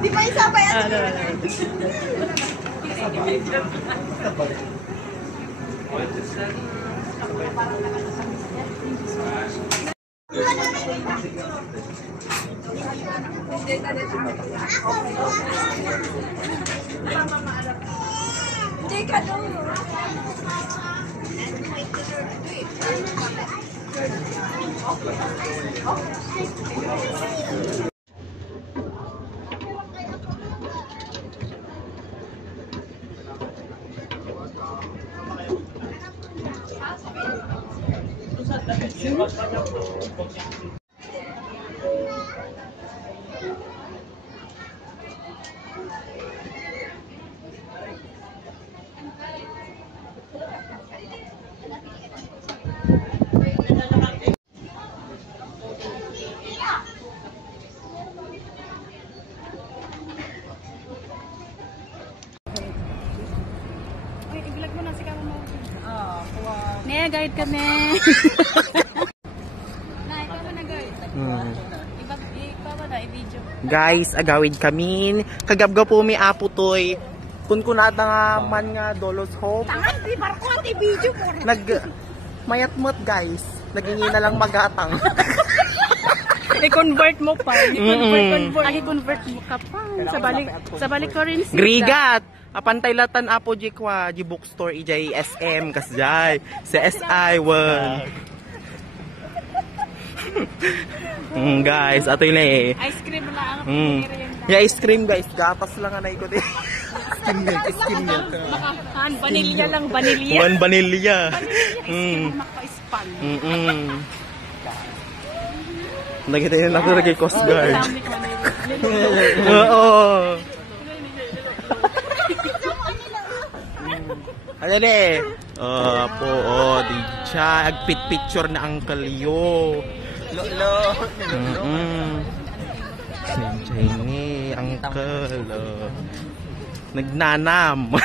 Di ba isa pa yan? Hindi ka doon. Nih, guide ka ne. Guys, agawid kami. Kagabga po mi apo toy. Kun kunata nga man nga dolos hope. Tangan, di barko ang i-video ko. Mayat-mot guys. Nagingi na lang magatang. I-convert mo pa. I-convert mo ka pa. Sa balik currency. Grigat. Apantay latan apo jikwa ji bookstore ijay SM kasjay. Sa SI wag. Guys, atoy na eh. Ice cream lang. Yeah, ice cream guys. Gatas lang anay ko din. Skim milk. Vanilla lang, vanilla. One vanilla. Maka-span. Nakita yun ako kay Coast Guard. Oo. Ayan eh. Po, di siya. Agpit picture na ang kalyo. Lolo. Sinjay ni, uncle. Nagnanam.